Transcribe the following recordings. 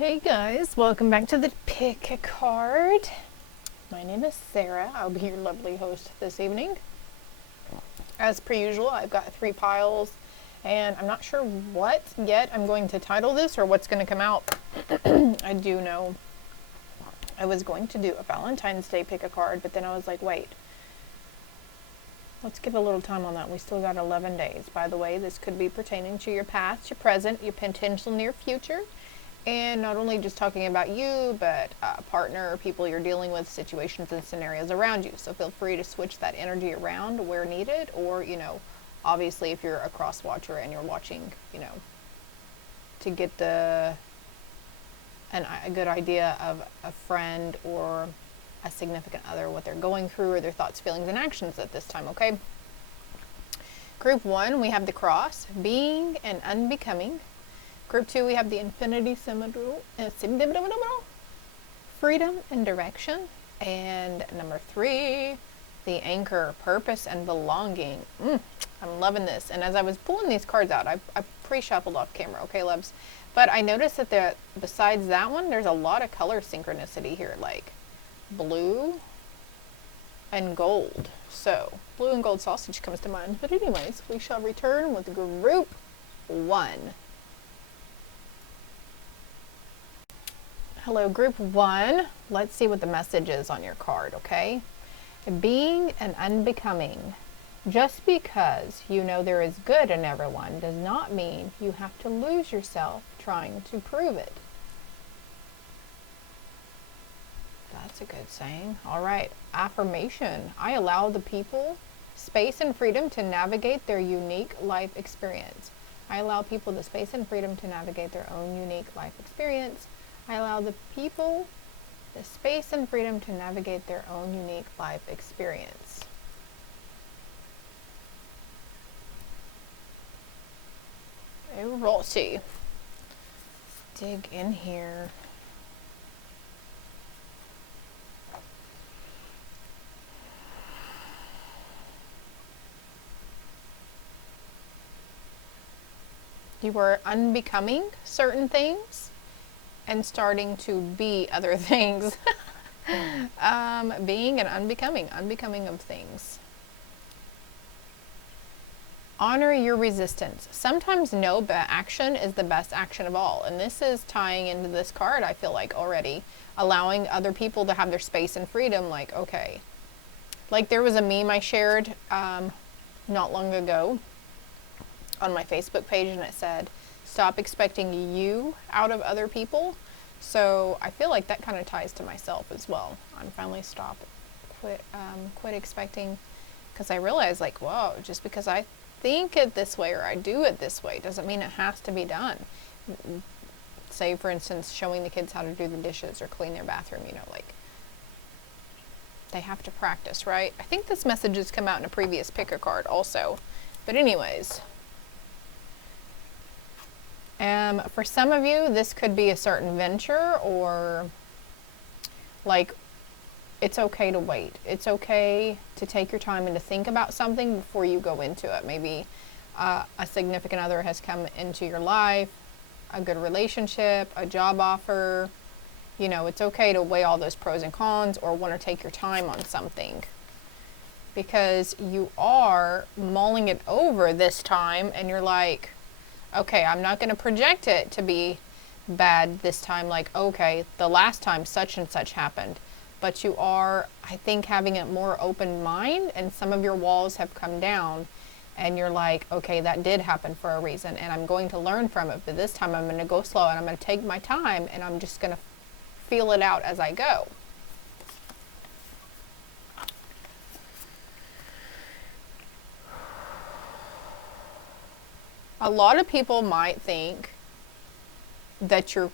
Hey guys, welcome back to the Pick a Card. My name is Sarah. I'll be your lovely host this evening. As per usual, I've got 3 piles and I'm not sure what yet I'm going to title this or what's going to come out. I do know I was going to do a Valentine's Day Pick a Card, but then I was like, wait, let's give a little time on that. We still got 11 days. By the way, this could be pertaining to your past, your present, your potential near future. And not only just talking about you, but a partner, people you're dealing with, situations and scenarios around you. So feel free to switch that energy around where needed, or, obviously if you're a cross watcher and you're watching, to get a good idea of a friend or a significant other, what they're going through, or their thoughts, feelings, and actions at this time, okay? Group 1, we have the cross, being and unbecoming. Group 2, we have the infinity symbol, freedom and direction. And number 3, the anchor, purpose and belonging. I'm loving this. And as I was pulling these cards out, I pre-shuffled off camera, okay, loves? But I noticed that besides that one, there's a lot of color synchronicity here, like blue and gold. So, blue and gold sausage comes to mind. But anyways, we shall return with group 1. Hello, group 1. Let's see what the message is on your card, okay? Being and unbecoming. Just because you know there is good in everyone does not mean you have to lose yourself trying to prove it. That's a good saying. All right, affirmation. I allow the people space and freedom to navigate their unique life experience. I allow people the space and freedom to navigate their own unique life experience. I allow the people the space and freedom to navigate their own unique life experience. Alrighty. Dig in here. You were unbecoming certain things and starting to be other things. Being and unbecoming of things. Honor your resistance. Sometimes no action is the best action of all. And this is tying into this card, I feel like, already. Allowing other people to have their space and freedom. Like, okay. Like there was a meme I shared not long ago on my Facebook page, and it said, stop expecting you out of other people. So I feel like that kind of ties to myself as well. I'm finally quit expecting, because I realized, like, whoa, just because I think it this way or I do it this way doesn't mean it has to be done. Say, for instance, showing the kids how to do the dishes or clean their bathroom, like they have to practice, right? I think this message has come out in a previous picker card also. But anyways, for some of you, this could be a certain venture, or like, it's okay to wait. It's okay to take your time and to think about something before you go into it. Maybe a significant other has come into your life, a good relationship, a job offer. It's okay to weigh all those pros and cons, or want to take your time on something, because you are mulling it over this time and you're like, okay, I'm not going to project it to be bad this time. Like, okay, the last time such and such happened. But you are, I think, having a more open mind, and some of your walls have come down. And you're like, okay, that did happen for a reason, and I'm going to learn from it. But this time I'm going to go slow, and I'm going to take my time, and I'm just going to feel it out as I go. A lot of people might think that you're,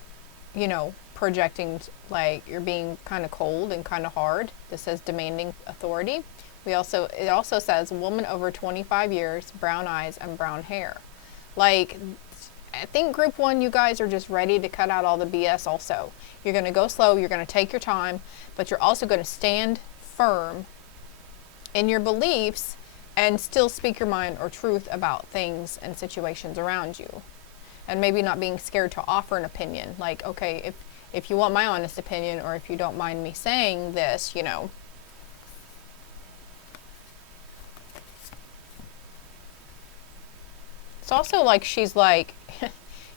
projecting, like you're being kind of cold and kind of hard. This says demanding authority. It also says woman over 25 years, brown eyes and brown hair. Like, I think group 1, you guys are just ready to cut out all the BS also. You're going to go slow, you're going to take your time, but you're also going to stand firm in your beliefs and still speak your mind or truth about things and situations around you. And maybe not being scared to offer an opinion. Like, okay, if you want my honest opinion, or if you don't mind me saying this, you know. It's also like she's like,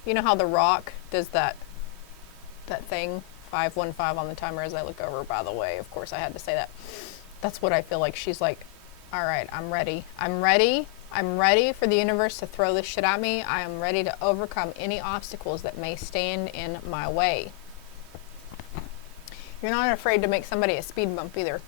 you know how The Rock does that thing, 515 on the timer as I look over, by the way. Of course I had to say that. That's what I feel like. She's like, all right, I'm ready. I'm ready. I'm ready for the universe to throw this shit at me. I am ready to overcome any obstacles that may stand in my way. You're not afraid to make somebody a speed bump either.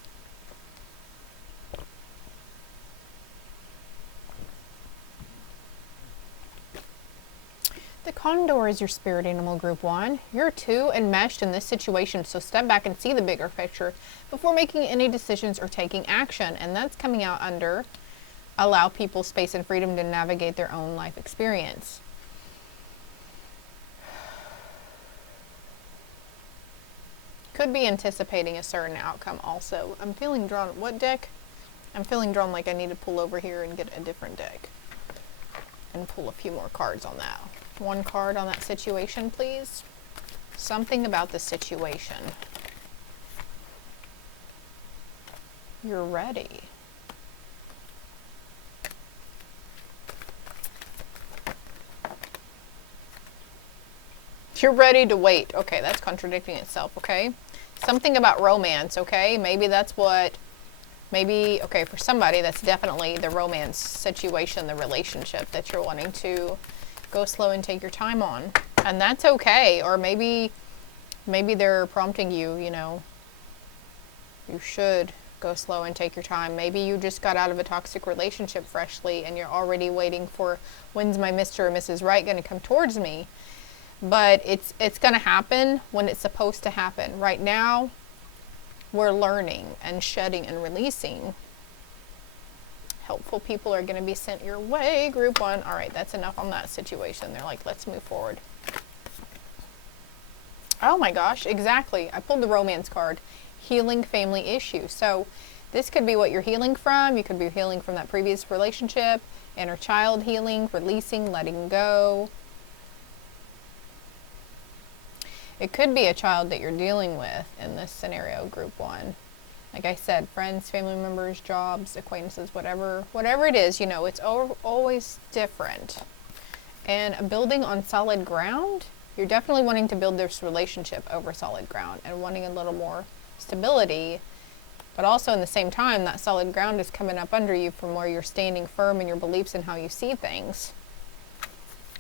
The condor is your spirit animal, group 1. You're too enmeshed in this situation, so step back and see the bigger picture before making any decisions or taking action. And that's coming out under allow people space and freedom to navigate their own life experience. Could be anticipating a certain outcome also. I'm feeling drawn. What deck? I'm feeling drawn like I need to pull over here and get a different deck and pull a few more cards on that. One card on that situation, please. Something about the situation. You're ready. You're ready to wait. Okay, that's contradicting itself, okay? Something about romance, okay? Maybe that's what, okay, for somebody, that's definitely the romance situation, the relationship that you're wanting to go slow and take your time on. And that's okay. Or maybe they're prompting you, you know, you should go slow and take your time. Maybe you just got out of a toxic relationship freshly and you're already waiting for, when's my Mr. or Mrs. Right going to come towards me? But it's going to happen when it's supposed to happen. Right now, we're learning and shedding and releasing. Helpful people are going to be sent your way, group 1. All right, that's enough on that situation. They're like, let's move forward. Oh my gosh, exactly. I pulled the romance card. Healing family issues. So this could be what you're healing from. You could be healing from that previous relationship. Inner child healing, releasing, letting go. It could be a child that you're dealing with in this scenario, group 1. Like I said, friends, family members, jobs, acquaintances, whatever it is, you know, it's always different. And building on solid ground, you're definitely wanting to build this relationship over solid ground and wanting a little more stability. But also in the same time, that solid ground is coming up under you from where you're standing firm in your beliefs and how you see things.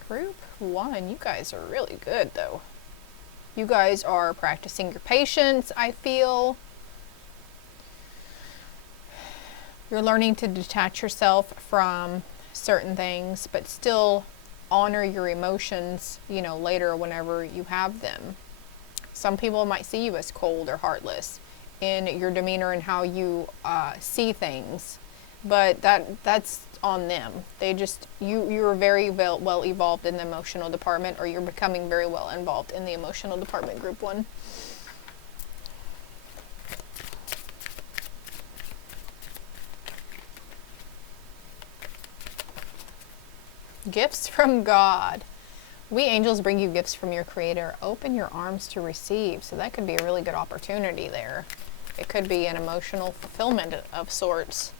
Group 1, you guys are really good though. You guys are practicing your patience, I feel. You're learning to detach yourself from certain things, but still honor your emotions, you know, later whenever you have them. Some people might see you as cold or heartless in your demeanor and how you see things, but that's on them. They just, you're very well evolved in the emotional department, or you're becoming very well involved in the emotional department, group 1. Gifts from God. We angels bring you gifts from your Creator. Open your arms to receive. So that could be a really good opportunity there. It could be an emotional fulfillment of sorts,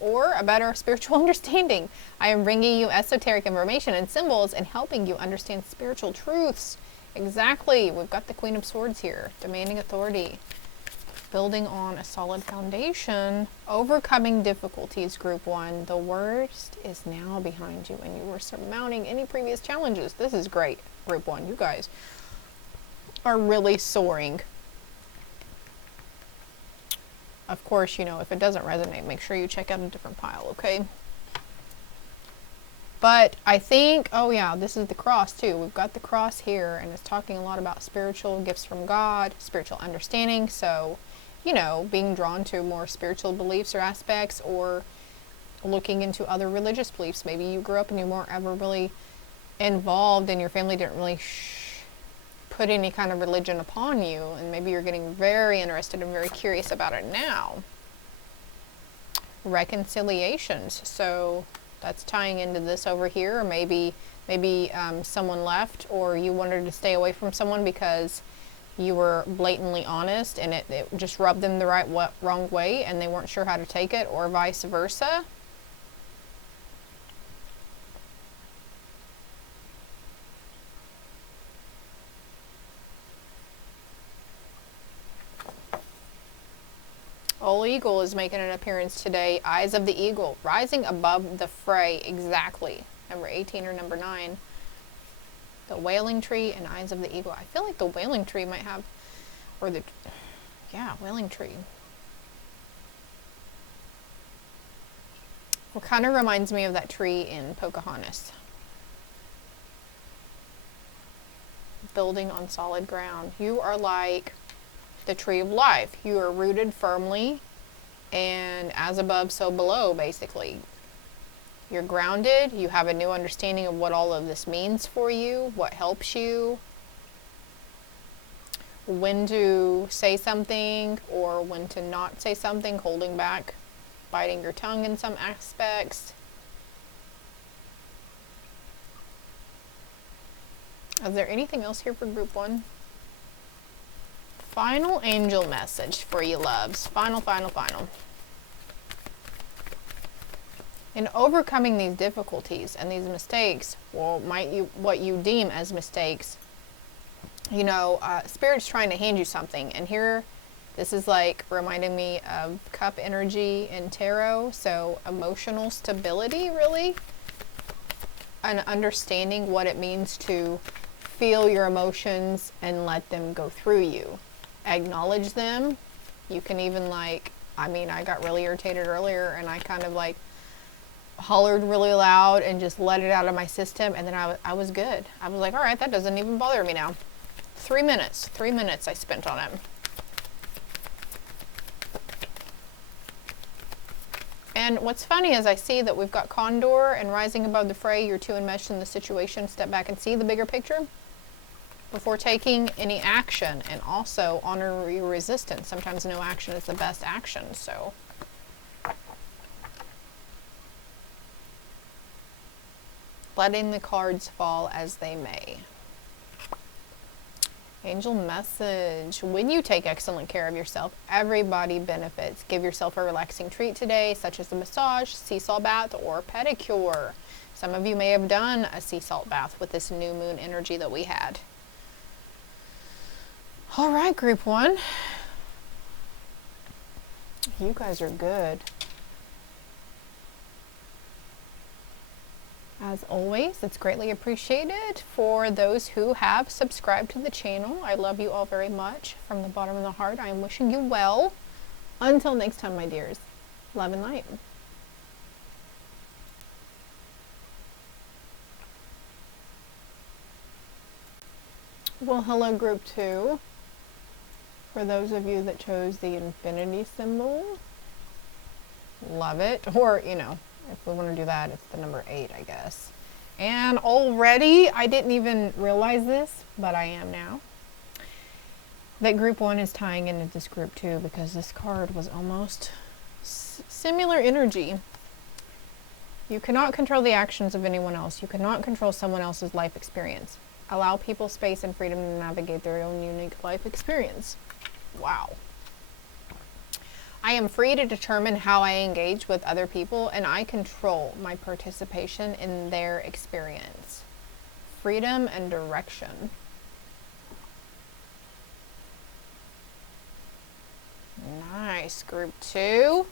or a better spiritual understanding. I am bringing you esoteric information and symbols and helping you understand spiritual truths. Exactly. We've got the Queen of Swords here, demanding authority. Building on a solid foundation. Overcoming difficulties, group 1. The worst is now behind you and you were surmounting any previous challenges. This is great, group 1. You guys are really soaring. Of course, you know, if it doesn't resonate, make sure you check out a different pile, okay? But I think, oh yeah, this is the cross too. We've got the cross here, and it's talking a lot about spiritual gifts from God, spiritual understanding. So, you know, being drawn to more spiritual beliefs or aspects, or looking into other religious beliefs. Maybe you grew up and you weren't ever really involved, and your family didn't really put any kind of religion upon you, and maybe you're getting very interested and very curious about it now. Reconciliations. So that's tying into this over here, or maybe Maybe someone left, or you wanted to stay away from someone because you were blatantly honest and it just rubbed them the wrong way and they weren't sure how to take it, or vice versa. Old Eagle is making an appearance today. Eyes of the Eagle, rising above the fray. Exactly. Number 18 or number 9. The Wailing Tree and Eyes of the Eagle. I feel like the Wailing Tree might have, or the, yeah, Wailing Tree. Well, kind of reminds me of that tree in Pocahontas. Building on solid ground. You are like the tree of life. You are rooted firmly, and as above, so below, basically. You're grounded. You have a new understanding of what all of this means for you, what helps you, when to say something or when to not say something, holding back, biting your tongue in some aspects. Is there anything else here for group 1? Final angel message for you, loves. Final. In overcoming these difficulties and these mistakes, well, what you deem as mistakes, you know, Spirit's trying to hand you something. And here, this is like reminding me of cup energy in tarot. So emotional stability, really. And understanding what it means to feel your emotions and let them go through you. Acknowledge them. You can even like, I mean, I got really irritated earlier and I kind of like hollered really loud and just let it out of my system, and then I was good. I was like, all right, that doesn't even bother me now. 3 minutes I spent on it. And what's funny is I see that we've got Condor and rising above the fray. You're too enmeshed in the situation. Step back and see the bigger picture before taking any action, and also honor your resistance. Sometimes no action is the best action. So letting the cards fall as they may. Angel message. When you take excellent care of yourself, everybody benefits. Give yourself a relaxing treat today, such as a massage, sea salt bath, or pedicure. Some of you may have done a sea salt bath with this new moon energy that we had. All right, group 1. You guys are good. As always, it's greatly appreciated for those who have subscribed to the channel. I love you all very much. From the bottom of the heart, I am wishing you well. Until next time, my dears. Love and light. Well, hello, group 2. For those of you that chose the infinity symbol, love it. Or, you know, if we want to do that, it's the number 8, I guess. And already, I didn't even realize this, but I am now, that group 1 is tying into this group 2, because this card was almost similar energy. You cannot control the actions of anyone else. You cannot control someone else's life experience. Allow people space and freedom to navigate their own unique life experience. Wow. I am free to determine how I engage with other people, and I control my participation in their experience. Freedom and direction. Nice, group 2.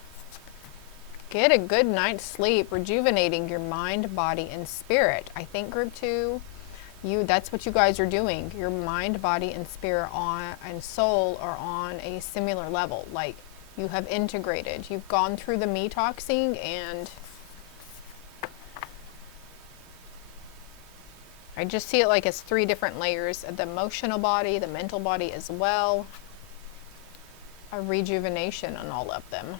Get a good night's sleep, rejuvenating your mind, body, and spirit. I think group 2, that's what you guys are doing. Your mind, body, and spirit and soul are on a similar level. Like, you have integrated. You've gone through the detoxing, and I just see it like it's 3 different layers. The emotional body, the mental body as well. A rejuvenation on all of them.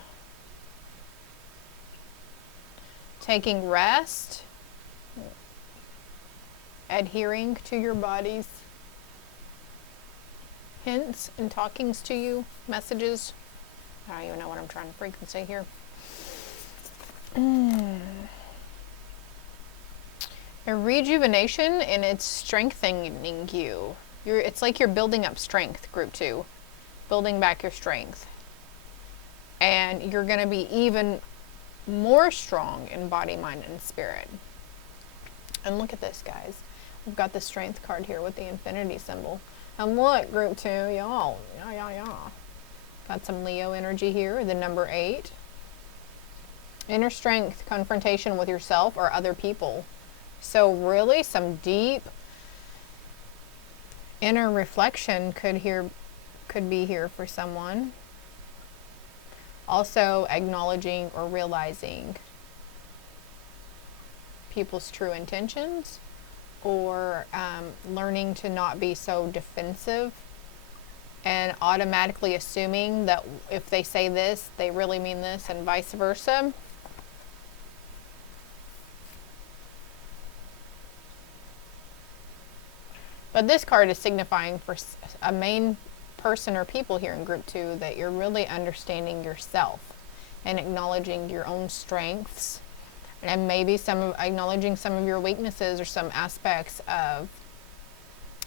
Taking rest. Adhering to your body's hints and talkings to you. Messages. I don't even know what I'm trying to freaking say here. A rejuvenation, and it's strengthening you. It's like you're building up strength, group 2. Building back your strength. And you're going to be even more strong in body, mind, and spirit. And look at this, guys. We've got the strength card here with the infinity symbol. And look, group 2, y'all. Yeah. Got some Leo energy here, the number 8. Inner strength, confrontation with yourself or other people. So really some deep inner reflection could be here for someone. Also acknowledging or realizing people's true intentions, or learning to not be so defensive and automatically assuming that if they say this, they really mean this, and vice versa. But this card is signifying for a main person or people here in group 2 that you're really understanding yourself and acknowledging your own strengths, and maybe acknowledging some of your weaknesses or some aspects of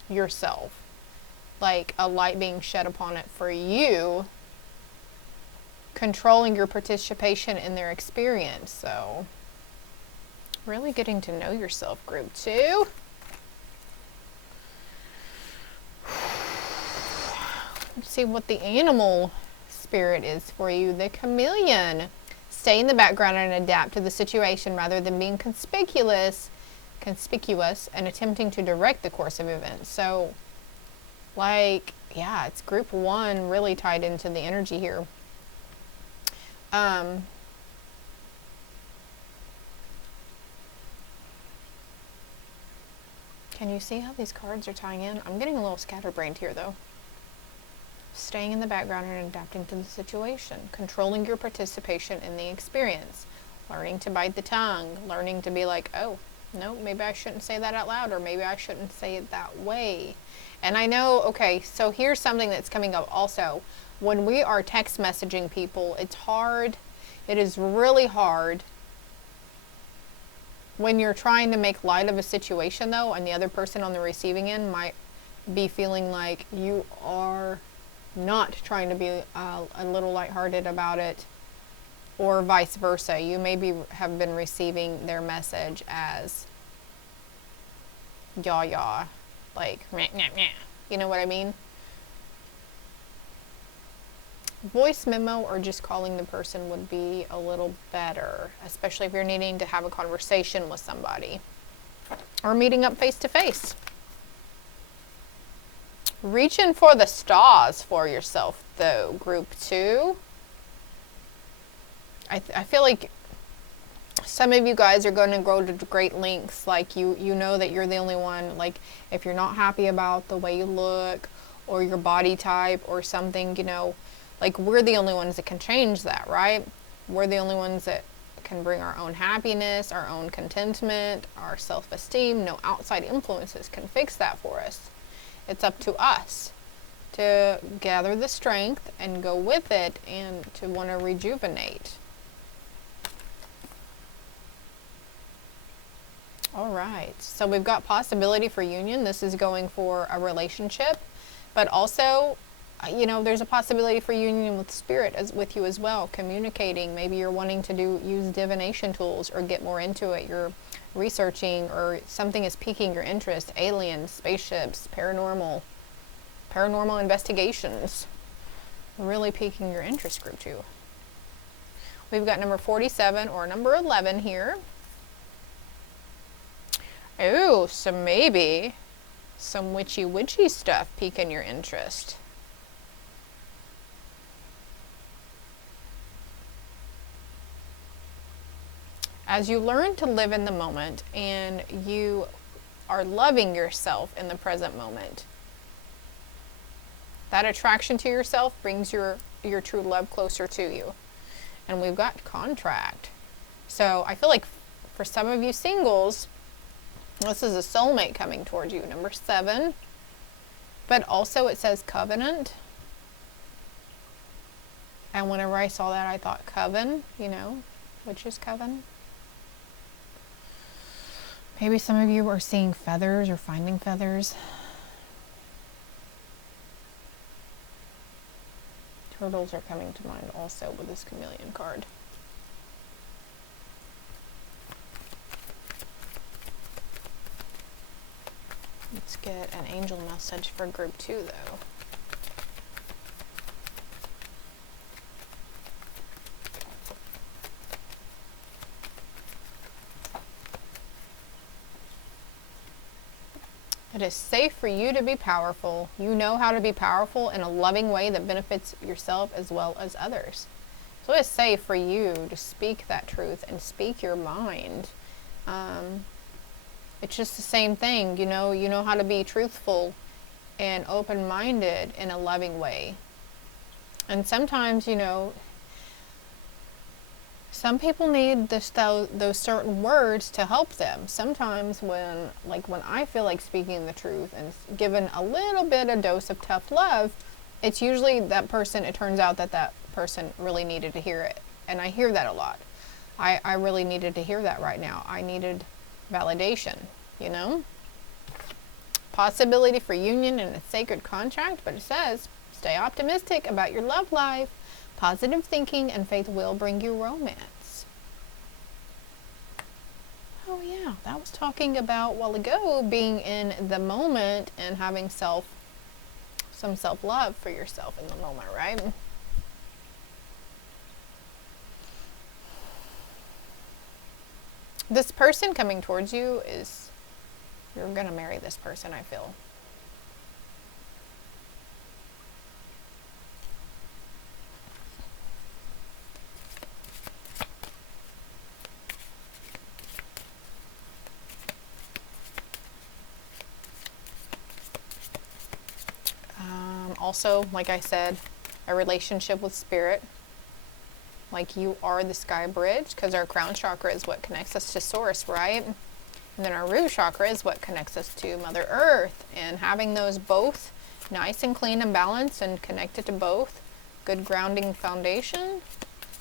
yourself, like a light being shed upon it for you, controlling your participation in their experience. So really getting to know yourself, group 2. Let's see what the animal spirit is for you. The chameleon. Stay in the background and adapt to the situation rather than being conspicuous and attempting to direct the course of events. So, like, yeah, it's group 1 really tied into the energy here. Can you see how these cards are tying in? I'm getting a little scatterbrained here, though. Staying in the background and adapting to the situation, controlling your participation in the experience, learning to bite the tongue, learning to be like, oh, no, maybe I shouldn't say that out loud, or maybe I shouldn't say it that way. And I know, okay, so here's something that's coming up also. When we are text messaging people, it's hard. It is really hard when you're trying to make light of a situation, though, and the other person on the receiving end might be feeling like you are not trying to be a little lighthearted about it, or vice versa. You maybe have been receiving their message as yah, like meh, meh, meh. You know what I mean? Voice memo or just calling the person would be a little better, especially if you're needing to have a conversation with somebody or meeting up face to face. Reaching for the stars for yourself, though, group 2. I feel like some of you guys are going to go to great lengths. Like, you know that you're the only one. Like, if you're not happy about the way you look or your body type or something, you know, like, we're the only ones that can change that, right? We're the only ones that can bring our own happiness, our own contentment, our self-esteem. No outside influences can fix that for us. It's up to us to gather the strength and go with it and to want to rejuvenate. All right, so we've got possibility for union. This is going for a relationship, but also, you know, there's a possibility for union with spirit with you as well, communicating. Maybe you're wanting to use divination tools or get more into it. You're researching, or something is piquing your interest. Aliens, spaceships, paranormal investigations, really piquing your interest, group 2. We've got number 47 or number 11 here. Oh, so maybe some witchy stuff piquing your interest. As you learn to live in the moment and you are loving yourself in the present moment, that attraction to yourself brings your true love closer to you. And we've got contract. So I feel like for some of you singles, this is a soulmate coming towards you, number 7. But also it says covenant. And whenever I saw that, I thought coven, you know, which is coven. Maybe some of you are seeing feathers or finding feathers. Turtles are coming to mind also with this chameleon card. Let's get an angel message for group 2 though. It is safe for you to be powerful. You know how to be powerful in a loving way that benefits yourself as well as others. So it is safe for you to speak that truth and speak your mind. It's just the same thing, you know how to be truthful and open-minded in a loving way. And sometimes, some people need those certain words to help them. Sometimes when I feel like speaking the truth and given a little bit of dose of tough love, it's usually that person, it turns out that person really needed to hear it. And I hear that a lot. I really needed to hear that right now. I needed validation, Possibility for union and a sacred contract, but it says, stay optimistic about your love life. Positive thinking and faith will bring you romance. Oh yeah, that was talking about a while ago being in the moment and having some self-love for yourself in the moment, right? This person coming towards you you're gonna marry this person, I feel. Also, like I said, a relationship with spirit. Like you are the sky bridge, because our crown chakra is what connects us to source, right? And then our root chakra is what connects us to Mother Earth. And having those both nice and clean and balanced and connected to both, good grounding foundation,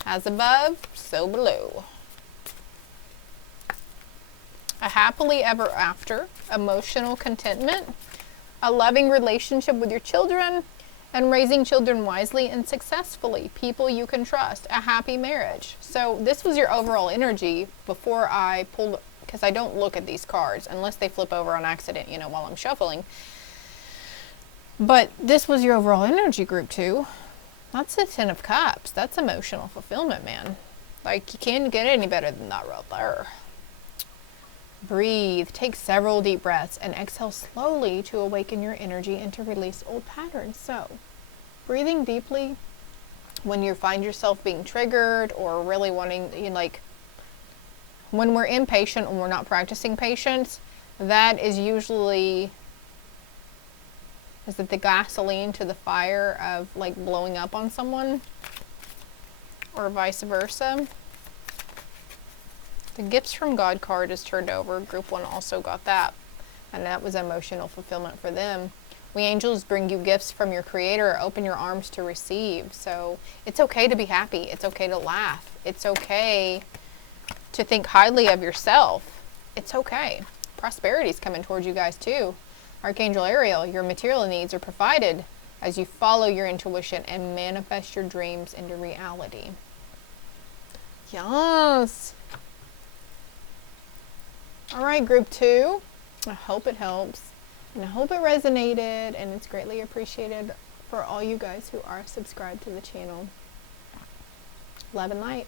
as above, so below. A happily ever after, emotional contentment, a loving relationship with your children, and raising children wisely and successfully, people you can trust, a happy marriage. So this was your overall energy before I pulled, because I don't look at these cards unless they flip over on accident, while I'm shuffling. But this was your overall energy, group 2. That's the 10 of Cups. That's emotional fulfillment, man. Like, you can't get any better than that right there. Breathe, take several deep breaths, and exhale slowly to awaken your energy and to release old patterns. So, breathing deeply when you find yourself being triggered or really wanting, when we're impatient and we're not practicing patience, that is usually, is it the gasoline to the fire of blowing up on someone, or vice versa. The Gifts from God card is turned over. Group 1 also got that. And that was emotional fulfillment for them. We angels bring you gifts from your Creator. Open your arms to receive. So it's okay to be happy. It's okay to laugh. It's okay to think highly of yourself. It's okay. Prosperity is coming towards you guys too. Archangel Ariel, your material needs are provided as you follow your intuition and manifest your dreams into reality. Yes. All right, group 2, I hope it helps, and I hope it resonated, and it's greatly appreciated for all you guys who are subscribed to the channel. Love and light.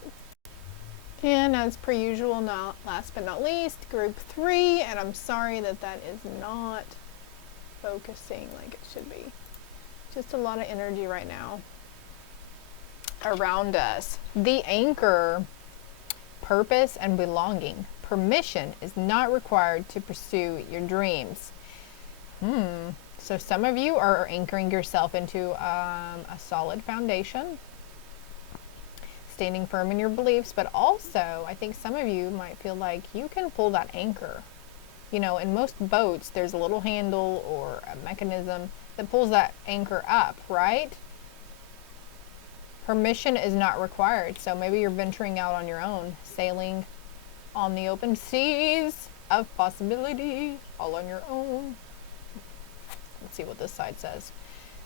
And as per usual, last but not least, group 3, and I'm sorry that is not focusing like it should be. Just a lot of energy right now around us. The anchor, purpose and belonging. Permission is not required to pursue your dreams. So some of you are anchoring yourself into a solid foundation, standing firm in your beliefs, but also I think some of you might feel like you can pull that anchor. In most boats, there's a little handle or a mechanism that pulls that anchor up, right? Permission is not required. So maybe you're venturing out on your own, sailing on the open seas, of possibility all on your own. Let's see what this side says.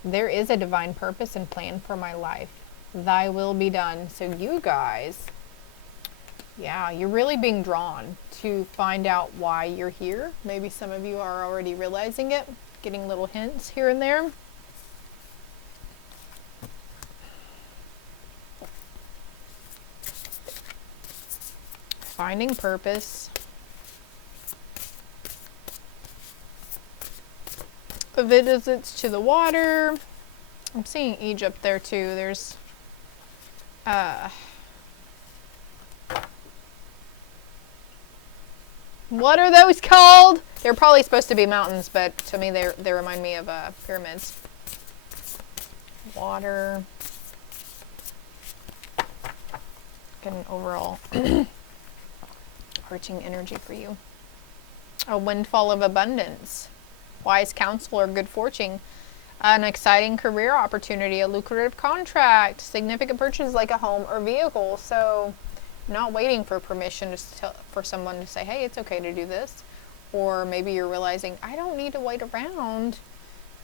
There is a divine purpose and plan for my life. Thy will be done. So you guys, yeah, you're really being drawn to find out why you're here. Maybe some of you are already realizing it, getting little hints here and there. Finding purpose. Visits to the water. I'm seeing Egypt there too. There's what are those called? They're probably supposed to be mountains, but to me they remind me of pyramids. Water. Get an overall arching energy for you. A windfall of abundance. Wise counsel or good fortune. An exciting career opportunity, a lucrative contract, significant purchase like a home or vehicle. So not waiting for permission for someone to say, hey, it's okay to do this. Or maybe you're realizing, I don't need to wait around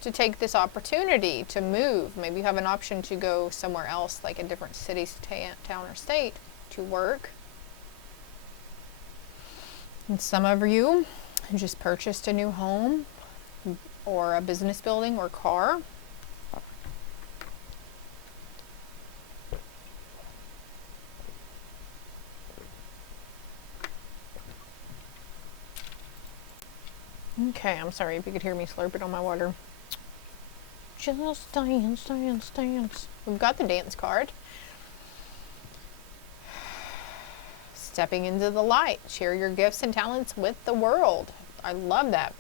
to take this opportunity to move. Maybe you have an option to go somewhere else, like a different city, town, or state to work. And some of you just purchased a new home or a business building or car. Okay, I'm sorry if you could hear me slurping on my water. Just dance, dance, dance. We've got the dance card. Stepping into the light. Share your gifts and talents with the world. I love that.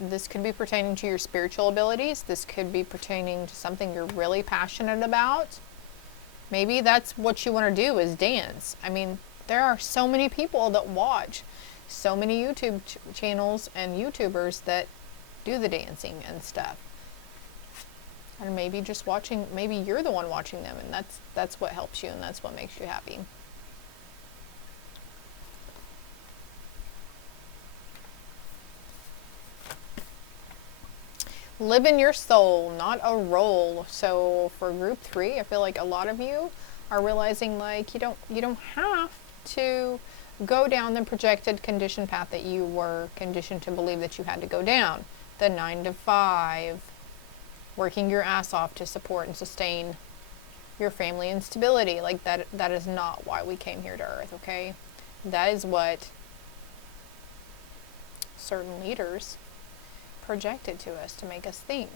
This could be pertaining to your spiritual abilities. This could be pertaining to something you're really passionate about. Maybe that's what you want to do is dance. I mean, there are so many people that watch, so many YouTube channels and YouTubers that do the dancing and stuff. And maybe just watching, maybe you're the one watching them, and that's what helps you and that's what makes you happy. Live in your soul, not a role. So for group 3, I feel like a lot of you are realizing like you don't have to go down the projected conditioned path that you were conditioned to believe that you had to go down. The 9 to 5, working your ass off to support and sustain your family and stability. Like that is not why we came here to Earth, okay? That is what certain leaders projected to us to make us think.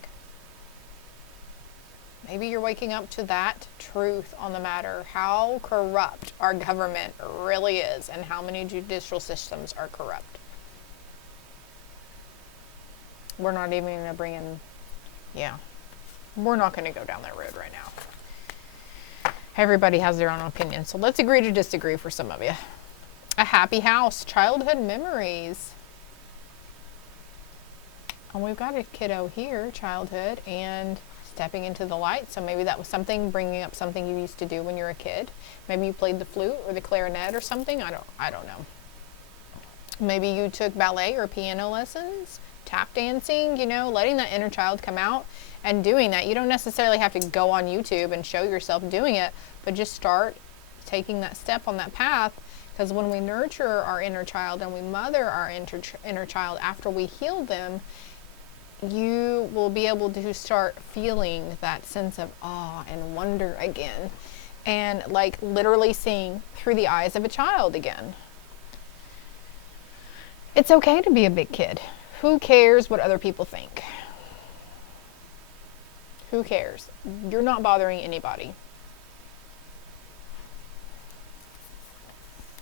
Maybe you're waking up to that truth on the matter, how corrupt our government really is and how many judicial systems are corrupt. We're not even going to bring in, we're not going to go down that road right now. Everybody has their own opinion, so let's agree to disagree for some of you. A happy house, childhood memories. And we've got a kiddo here, childhood, and stepping into the light. So maybe that was something, bringing up something you used to do when you were a kid. Maybe you played the flute or the clarinet or something. I don't know. Maybe you took ballet or piano lessons, tap dancing, letting that inner child come out and doing that. You don't necessarily have to go on YouTube and show yourself doing it, but just start taking that step on that path. Because when we nurture our inner child and we mother our inner child after we heal them, you will be able to start feeling that sense of awe and wonder again. And like literally seeing through the eyes of a child again. It's okay to be a big kid. Who cares what other people think? Who cares? You're not bothering anybody.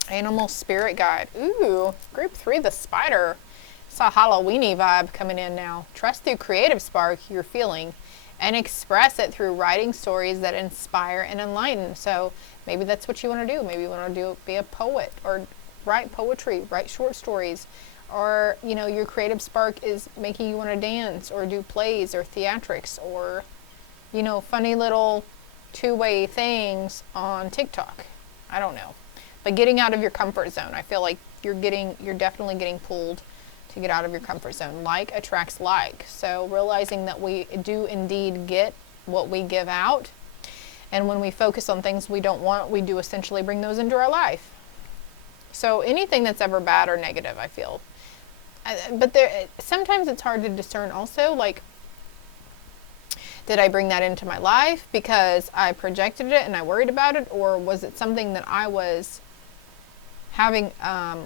Animal spirit guide. Ooh, group 3, the spider. It's a Halloweeny vibe coming in now. Trust the creative spark you're feeling and express it through writing stories that inspire and enlighten. So maybe that's what you want to do. Maybe you want to be a poet or write poetry, write short stories. Or, your creative spark is making you want to dance or do plays or theatrics or, funny little two-way things on TikTok. I don't know. But getting out of your comfort zone. I feel like You're definitely getting pulled to get out of your comfort zone. Like attracts like. So realizing that we do indeed get what we give out. And when we focus on things we don't want, we do essentially bring those into our life. So anything that's ever bad or negative, I feel. But sometimes it's hard to discern also, like, did I bring that into my life because I projected it and I worried about it? Or was it something that I was having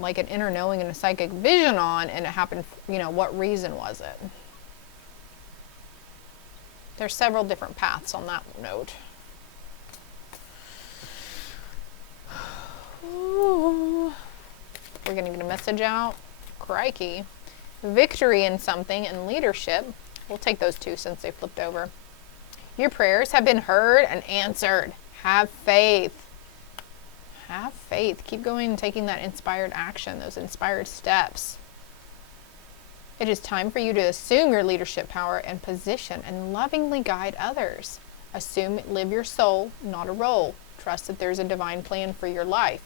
like an inner knowing and a psychic vision on, and it happened, what reason was it? There's several different paths on that note. Ooh. We're going to get a message out. Crikey. Victory in something and leadership. We'll take those two since they flipped over. Your prayers have been heard and answered. Have faith. Have faith. Keep going and taking that inspired action, those inspired steps. It is time for you to assume your leadership power and position and lovingly guide others. Live your soul, not a role. Trust that there's a divine plan for your life.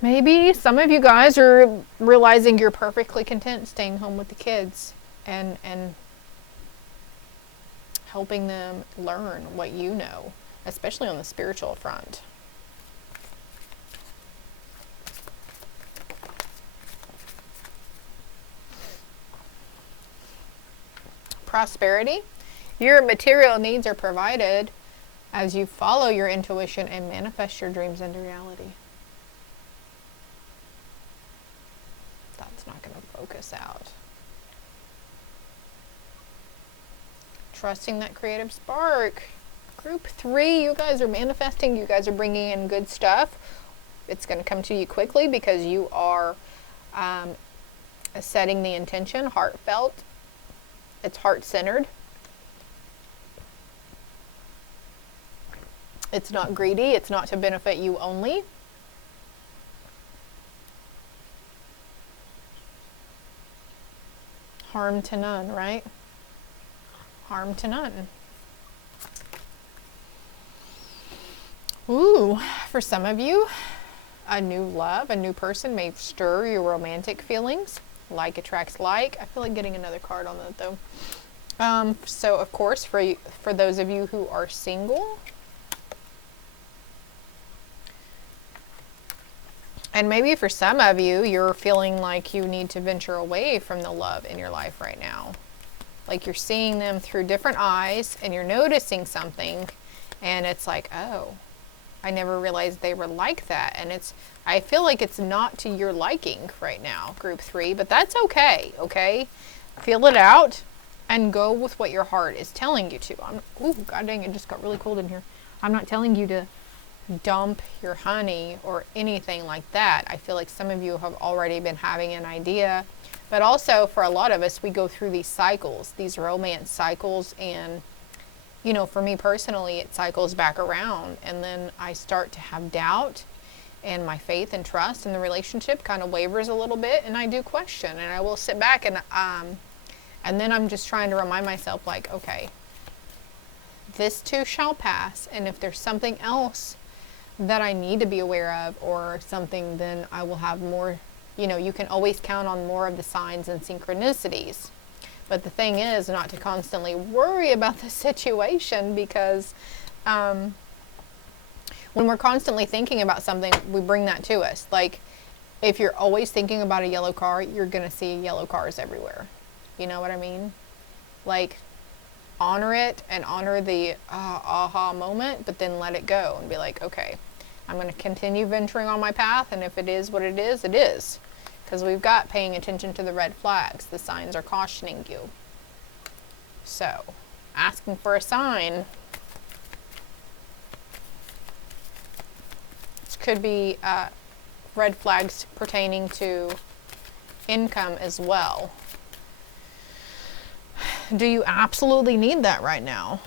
Maybe some of you guys are realizing you're perfectly content staying home with the kids and helping them learn what you know, especially on the spiritual front. Prosperity. Your material needs are provided as you follow your intuition and manifest your dreams into reality. That's not going to focus out. Trusting that creative spark. Group 3, you guys are manifesting. You guys are bringing in good stuff. It's going to come to you quickly because you are setting the intention, heartfelt. It's heart-centered. It's not greedy. It's not to benefit you only. Harm to none, right? Harm to none. Ooh, for some of you, a new love, a new person may stir your romantic feelings. Like attracts like. I feel like getting another card on that though. So of course, for those of you who are single, and maybe for some of you, you're feeling like you need to venture away from the love in your life right now. Like you're seeing them through different eyes and you're noticing something and it's like, oh, I never realized they were like that. And I feel like it's not to your liking right now, group 3, but that's okay, okay? Feel it out and go with what your heart is telling you to. Ooh, god dang, it just got really cold in here. I'm not telling you to dump your honey or anything like that. I feel like some of you have already been having an idea, but also for a lot of us, we go through these cycles, these romance cycles, and for me personally, it cycles back around, and then I start to have doubt, and my faith and trust in the relationship kind of wavers a little bit, and I do question, and I will sit back and then I'm just trying to remind myself, like, okay, this too shall pass, and if there's something else that I need to be aware of or something, then I will have more, you can always count on more of the signs and synchronicities. But the thing is not to constantly worry about the situation, because when we're constantly thinking about something, we bring that to us. Like, if you're always thinking about a yellow car, you're going to see yellow cars everywhere. You know what I mean? Like, honor it and honor the aha moment, but then let it go and be like, okay, I'm going to continue venturing on my path, and if it is what it is, it is. Because we've got paying attention to the red flags. The signs are cautioning you. So, asking for a sign. This could be red flags pertaining to income as well. Do you absolutely need that right now?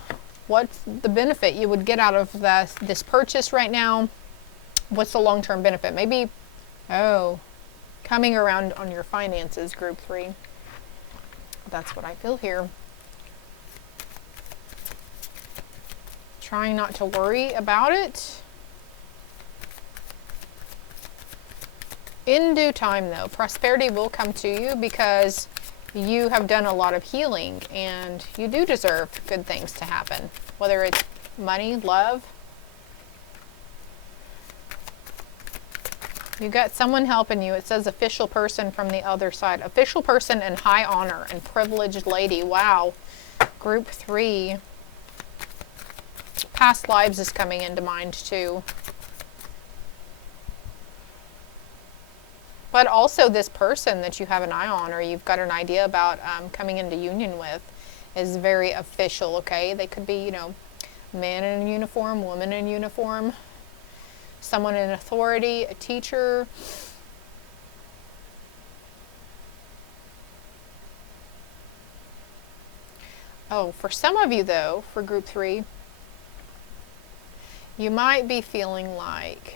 What's the benefit you would get out of this purchase right now? What's the long-term benefit? Maybe, coming around on your finances, group 3. That's what I feel here. trying not to worry about it. In due time, though, prosperity will come to you because you have done a lot of healing and you do deserve good things to happen, whether it's money, love. You got someone helping you. It says official person from the other side. Official person and high honor and privileged lady. Wow. Group 3. Past lives is coming into mind too. But also this person that you have an eye on or you've got an idea about coming into union with is very official, okay? They could be, you know, man in uniform, woman in uniform, someone in authority, a teacher. Oh, for some of you though, for group 3, you might be feeling like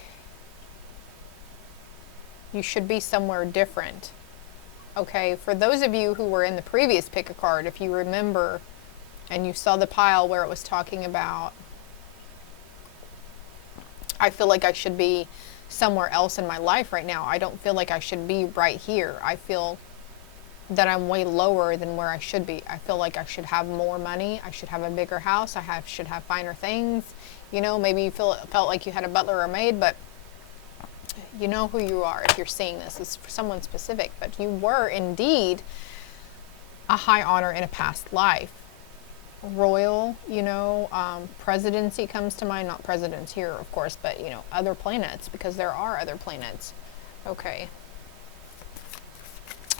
you should be somewhere different. Okay, for those of you who were in the previous pick a card, if you remember and you saw the pile where it was talking about, I feel like I should be somewhere else in my life right now. I don't feel like I should be right here. I feel that I'm way lower than where I should be. I feel like I should have more money. I should have a bigger house. Should have finer things. You know, maybe you felt like you had a butler or maid, but you know who you are if you're seeing this. It's for someone specific, but you were indeed a high honor in a past life. Royal, you know, presidency comes to mind. Not presidents here, of course, but, you know, other planets, because there are other planets. Okay.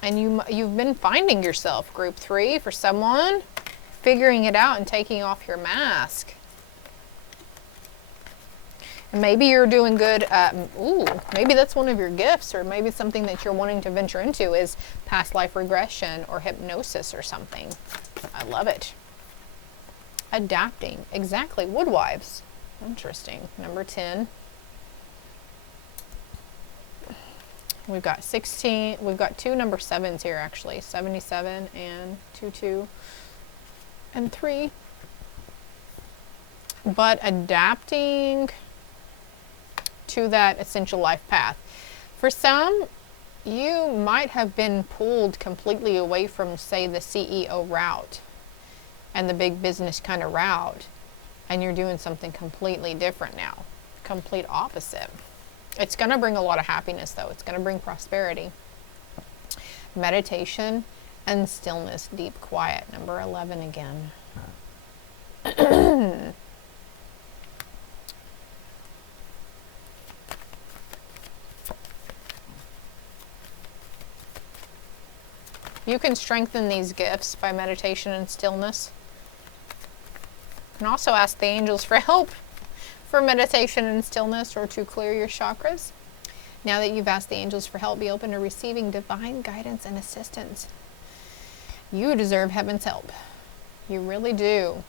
And you've been finding yourself, group 3, for someone, figuring it out and taking off your mask. And maybe you're doing good. Maybe that's one of your gifts, or maybe something that you're wanting to venture into is past life regression or hypnosis or something. I love it. Adapting. Exactly. Woodwives. Interesting. Number 10. We've got 16. We've got 2 number 7s here, actually. 77 and 22 and 3. But adapting to that essential life path. For some, you might have been pulled completely away from, say, the CEO route and the big business kind of route, and you're doing something completely different now. Complete opposite. It's going to bring a lot of happiness, though. It's going to bring prosperity. Meditation and stillness, deep quiet. Number 11 again. You can strengthen these gifts by meditation and stillness. You can also ask the angels for help for meditation and stillness, or to clear your chakras. Now that you've asked the angels for help, be open to receiving divine guidance and assistance. You deserve heaven's help. You really do.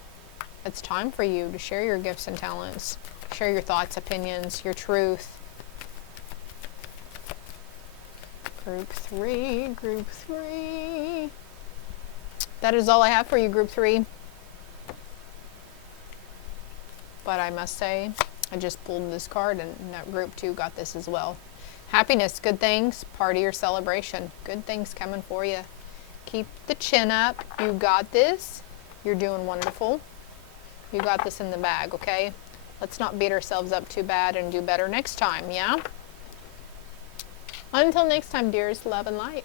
It's time for you to share your gifts and talents. Share your thoughts, opinions, your truth. Group 3, group 3. That is all I have for you, group 3. But I must say, I just pulled this card, and group 2 got this as well. Happiness, good things, party or celebration. Good things coming for you. Keep the chin up. You got this. You're doing wonderful. You got this in the bag, okay? Let's not beat ourselves up too bad and do better next time, yeah? Until next time, dears, love and light.